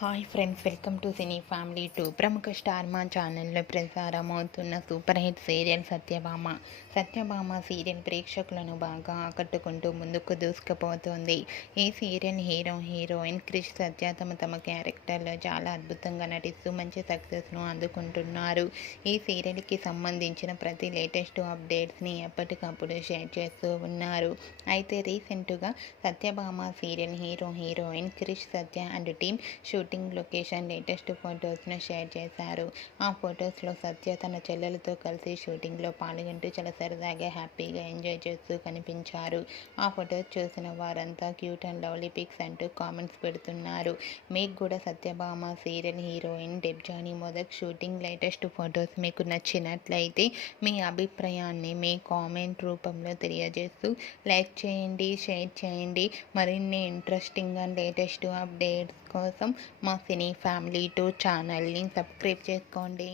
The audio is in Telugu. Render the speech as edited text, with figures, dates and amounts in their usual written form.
Hi friends, welcome to cine family 2. ప్రముఖ స్టార్ మా ఛానల్లో ప్రసారమవుతున్న super hit serial Satyabhama serial ప్రేక్షకులను బాగా ఆకట్టుకుంటూ ముందుకు దూసుకుపోతుంది. ఈ సీరియల్ హీరోయిన్ క్రిష్ సత్య తమ క్యారెక్టర్లో చాలా అద్భుతంగా నటిస్తూ మంచి సక్సెస్ను అందుకుంటున్నారు. ఈ సీరియల్కి సంబంధించిన ప్రతి లేటెస్ట్ అప్డేట్స్ని ఎప్పటికప్పుడు షేర్ చేస్తూ ఉన్నారు. అయితే రీసెంట్గా Satyabhama serial heroine Krish Satya and team shooting location latest ఫొటోస్ను షేర్ చేశారు. ఆ ఫొటోస్లో సత్య తన చెల్లెలతో కలిసి షూటింగ్లో పాల్గొంటూ చాలా సరదాగా హ్యాపీగా ఎంజాయ్ చేస్తూ కనిపించారు. ఆ ఫొటోస్ చూసిన వారంతా క్యూట్ అండ్ లవ్లీ పిక్స్ అంటూ కామెంట్స్ పెడుతున్నారు. మీకు కూడా Satyabhama serial heroine Debjani modak shooting latest photos మీకు నచ్చినట్లయితే మీ అభిప్రాయాన్ని మీ కామెంట్ రూపంలో తెలియజేస్తూ లైక్ చేయండి, షేర్ చేయండి. మరిన్ని ఇంట్రెస్టింగ్ అండ్ లేటెస్ట్ అప్డేట్స్ కోసం మా సినీ ఫ్యామిలీ 2 ఛానల్ని సబ్స్క్రైబ్ చేసుకోండి.